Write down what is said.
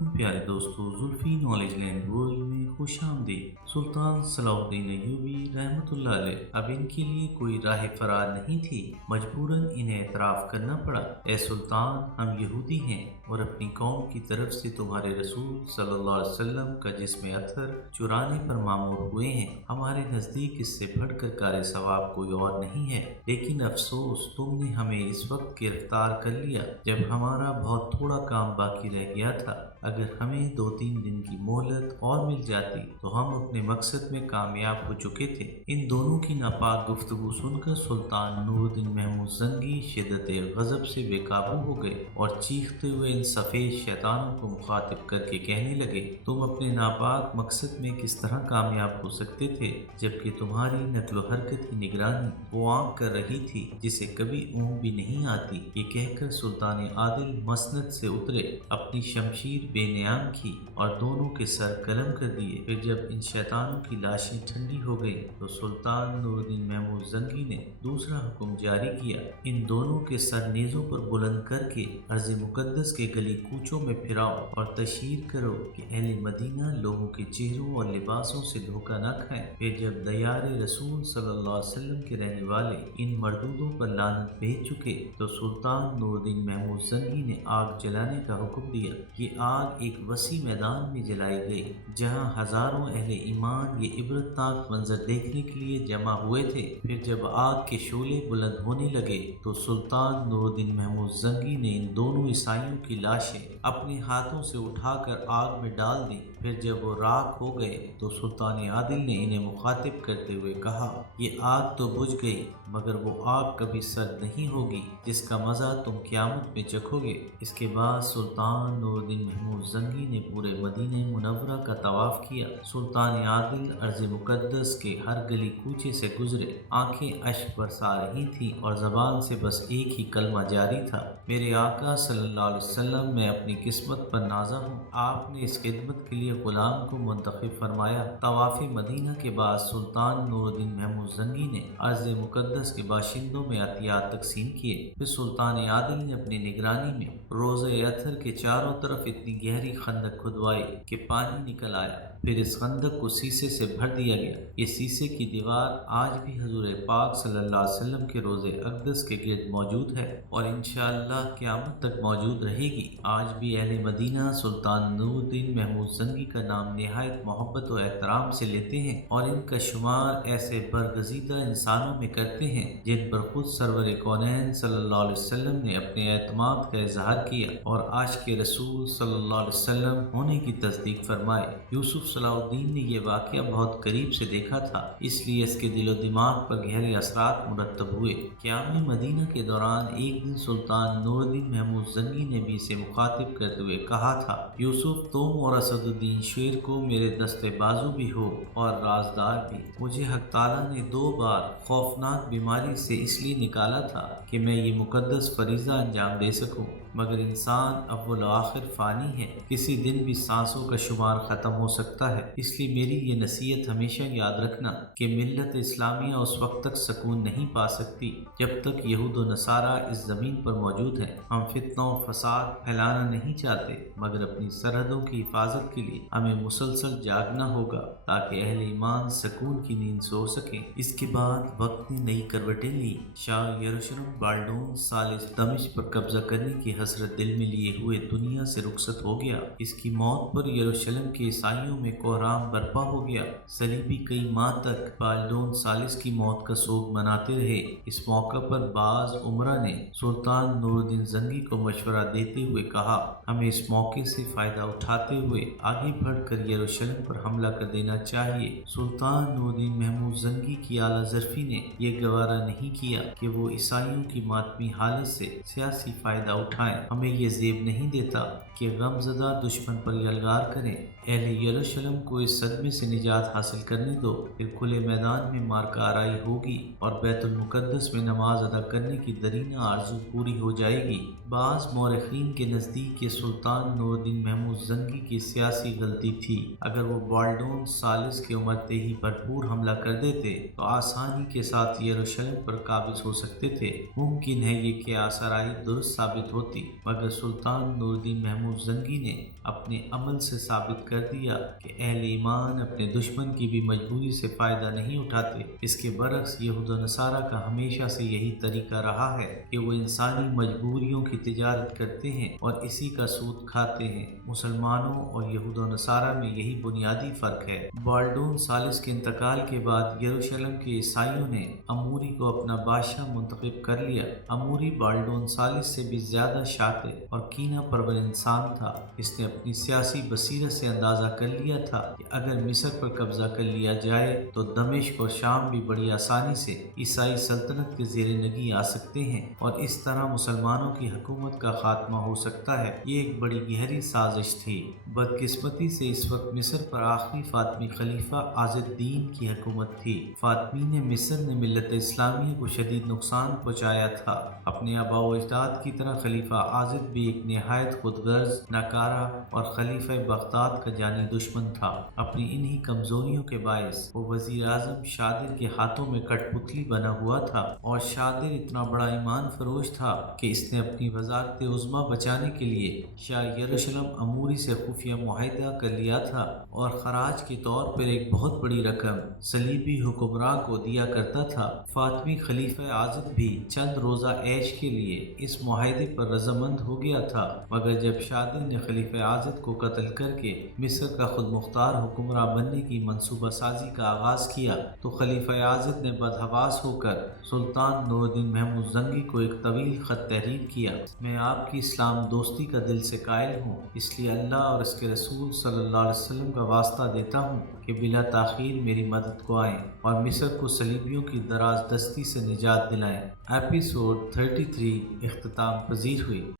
علیکم پیارے دوستو، زلفی نالج لینڈ ورلڈ میں خوش آمدید۔ سلطان صلاح الدین ایوبی رحمۃ اللہ علیہ، اب ان کے لیے کوئی راہ فرار نہیں تھی، مجبوراً انہیں اعتراف کرنا پڑا۔ اے سلطان، ہم یہودی ہیں اور اپنی قوم کی طرف سے تمہارے رسول صلی اللہ علیہ وسلم کا جسم اطہر چرانے پر مامور ہوئے ہیں۔ ہمارے نزدیک اس سے بڑھ کر کار ثواب کوئی اور نہیں ہے، لیکن افسوس تم نے ہمیں اس وقت گرفتار کر لیا جب ہمارا بہت تھوڑا کام باقی رہ گیا تھا۔ اگر ہمیں 2-3 دن کی مہلت اور مل جاتی تو ہم اپنے مقصد میں کامیاب ہو چکے تھے۔ ان دونوں کی ناپاک گفتگو سن کر سلطان نور الدین محمود زنگی شدت غضب سے بے قابو ہو گئے اور چیختے ہوئے ان سفید شیطانوں کو مخاطب کر کے کہنے لگے، تم اپنے ناپاک مقصد میں کس طرح کامیاب ہو سکتے تھے جبکہ تمہاری نقل و حرکت کی نگرانی وہ آنکھ کر رہی تھی جسے کبھی اونگ بھی نہیں آتی۔ یہ کہہ کر سلطان عادل مسند سے اترے، اپنی شمشیر بے نیام کی اور دونوں کے سر قلم کر دیے۔ پھر جب ان شیطانوں کی لاشیں ٹھنڈی ہو گئیں تو سلطان نور الدین محمود زنگی نے دوسرا حکم جاری کیا، ان دونوں کے سر نیزوں پر بلند کر کے ارض مقدس کے گلی کوچوں میں پھراؤ اور تشہیر کرو کہ اہل مدینہ لوگوں کے چہروں اور لباسوں سے دھوکہ نہ کھائیں۔ پھر جب دیار رسول صلی اللہ علیہ وسلم کے رہنے والے ان مردودوں پر لعنت بھیج چکے تو سلطان نور الدین محمود زنگی نے آگ جلانے کا حکم دیا۔ یہ آگ ایک وسیع میدان میں جلائی گئی جہاں ہزاروں اہل ایمان یہ عبرتناک منظر دیکھنے کے لیے جمع ہوئے تھے۔ پھر جب آگ کے شعلے بلند ہونے لگے تو سلطان نور الدین محمود زنگی نے ان دونوں عیسائیوں کی لاشیں اپنے ہاتھوں سے اٹھا کر آگ میں ڈال دیں۔ پھر جب وہ راکھ ہو گئے تو سلطان عادل نے انہیں مخاطب کرتے ہوئے کہا، یہ آگ تو بجھ گئی مگر وہ آگ کبھی سرد نہیں ہوگی جس کا مزہ تم قیامت میں چکھو گے۔ اس کے بعد سلطان نور الدین محمود زنگی نے پورے مدینہ منورہ کا طواف کیا۔ سلطان عادل ارض مقدس کے ہر گلی کوچے سے گزرے، آنکھیں اشک برسا رہی تھیں اور زبان سے بس ایک ہی کلمہ جاری تھا، میرے آقا صلی اللہ علیہ وسلم، میں اپنی قسمت پر نازا ہوں۔ آپ نے اس خدمت کے لیے غلام کو منتخب فرمایا۔ طواف مدینہ کے بعد سلطان نور الدین محمود زنگی نے ارض مقدس کے باشندوں میں عطیات تقسیم کیے۔ پھر سلطان عادل نے اپنی نگرانی میں روضہ اطہر کے چاروں طرف اتنی گہری خندق کھدوائی کہ پانی نکل آیا۔ پھر اس خندق کو سیسے سے بھر دیا گیا۔ یہ سیسے کی دیوار آج بھی حضور پاک صلی اللہ علیہ وسلم کے روضہ اقدس کے گرد موجود ہے اور انشاءاللہ قیامت تک موجود رہے گی۔ آج بھی اہل مدینہ سلطان نور الدین محمود زنگی کا نام نہایت محبت و احترام سے لیتے ہیں اور ان کا شمار ایسے برگزیدہ انسانوں میں کرتے ہیں جن پر خود سرور کونین صلی اللہ علیہ وسلم نے اپنے اعتماد کا اظہار کیا اور عاشق رسول صلی اللہ علیہ وسلم ہونے کی تصدیق فرمائے۔ یوسف صلاح الدین نے یہ واقعہ بہت قریب سے دیکھا تھا، اس لیے اس کے دل و دماغ پر گہرے اثرات مرتب ہوئے۔ قیام مدینہ کے دوران ایک دن سلطان نور الدین محمود زنگی نے بھی اسے مخاطب کرتے ہوئے کہا تھا، یوسف، تم اور اسد الدین شیر کو میرے دستے بازو بھی ہو اور رازدار بھی۔ مجھے حق تعالیٰ نے 2 بار خوفناک بیماری سے اس لیے نکالا تھا کہ میں یہ مقدس فریضہ انجام دے سکوں، مگر انسان اول و آخر فانی ہے، کسی دن بھی سانسوں کا شمار ختم ہو سکتا ہے۔ اس لیے میری یہ نصیحت ہمیشہ یاد رکھنا کہ ملت اسلامیہ اس وقت تک سکون نہیں پا سکتی جب تک یہود و نصارہ اس زمین پر موجود ہیں۔ ہم فتنہ و فساد پھیلانا نہیں چاہتے مگر اپنی سرحدوں کی حفاظت کے لیے ہمیں مسلسل جاگنا ہوگا تاکہ اہل ایمان سکون کی نیند سو سکیں۔ اس کے بعد وقت نے نئی کروٹیں لی۔ شاہ یروشلم بالڈون ثالث دمشق پر قبضہ کرنے کی حسرت دل میں لیے ہوئے دنیا سے رخصت ہو گیا۔ اس کی موت پر یروشلم کے عیسائیوں میں کوہرام برپا ہو گیا۔ صلیبی کئی ماہ تک بالڈون ثالث کی موت کا سوگ مناتے رہے۔ اس موقع پر بعض امراء نے سلطان نور الدین زنگی کو مشورہ دیتے ہوئے کہا، ہمیں اس موقع سے فائدہ اٹھاتے ہوئے آگے بڑھ کر یروشلم پر حملہ کر دینا چاہیے۔ سلطان نور الدین محمود زنگی کی اعلیٰ ظرفی نے یہ گوارا نہیں کیا کہ وہ عیسائیوں کی ماتمی حالت سے سیاسی فائدہ اٹھائیں۔ ہمیں یہ زیب نہیں دیتا کہ غم زدہ دشمن پر یلغار کریں اہل یروشلم کو اس صدمے سے نجات حاصل کرنے دو، پھر کھلے میدان میں مارکہ آرائی ہوگی اور بیت المقدس میں نماز ادا کرنے کی درینہ آرزو پوری ہو جائے گی۔ بعض مورخین کے نزدیک یہ سلطان نور الدین محمود زنگی کی سیاسی غلطی تھی۔ اگر وہ بالڈون ثالث کے امرتے ہی بھرپور حملہ کر دیتے تو آسانی کے ساتھ یروشلم پر قابض ہو سکتے تھے۔ ممکن ہے یہ قیاس آرائی درست ثابت ہوتی، مگر سلطان نور الدین محمود زنگی نے اپنے عمل سے ثابت کر دیا کہ اہل ایمان اپنے دشمن کی بھی مجبوری سے فائدہ نہیں اٹھاتے۔ اس کے برعکس یہود و نصارہ کا ہمیشہ سے یہی طریقہ رہا ہے کہ وہ انسانی مجبوریوں کی تجارت کرتے ہیں اور اسی کا سود کھاتے ہیں۔ مسلمانوں اور یہود و نصارہ میں یہی بنیادی فرق ہے۔ بالڈون ثالث کے انتقال کے بعد یروشلم کے عیسائیوں نے اموری کو اپنا بادشاہ منتخب کر لیا۔ اموری بالڈون ثالث سے بھی زیادہ شاطر اور کینہ پرور انسان تھا۔ اس نے اپنی سیاسی بصیرت سے اندازہ کر لیا تھا کہ اگر مصر پر قبضہ کر لیا جائے تو دمشق اور شام بھی بڑی آسانی سے عیسائی سلطنت کے زیر نگی آ سکتے ہیں اور اس طرح مسلمانوں کی حکومت کا خاتمہ ہو سکتا ہے۔ یہ ایک بڑی گہری سازش تھی۔ بدقسمتی سے اس وقت مصر پر آخری فاطمی خلیفہ عز الدین کی حکومت تھی۔ فاطمی مصر نے ملت اسلامیہ کو شدید نقصان پہنچایا تھا۔ اپنے آباء و اجداد کی طرح خلیفہ عاضد بھی ایک نہایت خود غرض، ناکارہ اور خلیفہ بغداد کا جانی دشمن تھا۔ اپنی انہی کمزوریوں کے باعث وہ وزیر اعظم شادر کے ہاتھوں میں کٹ پتلی بنا ہوا تھا، اور شادر اتنا بڑا ایمان فروش تھا کہ اس نے اپنی وزارت عظمیٰ بچانے کے لیے شاہ یروشلم اموری سے خفیہ معاہدہ کر لیا تھا اور خراج کے طور پر ایک بہت بڑی رقم صلیبی حکمراں کو دیا کرتا تھا۔ فاطمی خلیفہ عاضد بھی چند روزہ عیش کے لیے اس معاہدے پر رضامند ہو گیا تھا، مگر جب شادر نے خلیفہ عاضد کو قتل کر کے مصر کا خود مختار حکمراں بننے کی منصوبہ سازی کا آغاز کیا تو خلیفہ عاضد نے بدحواس ہو کر سلطان نور الدین محمود زنگی کو ایک طویل خط تحریر کیا۔ میں آپ کی اسلام دوستی کا دل سے قائل ہوں، اس لیے اللہ اور اس کے رسول صلی اللہ علیہ وسلم کا واسطہ دیتا ہوں کہ بلا تاخیر میری مدد کو آئیں اور مصر کو صلیبیوں کی دراز دستی سے نجات دلائیں۔ ایپیسوڈ 33 اختتام پذیر ہوئی۔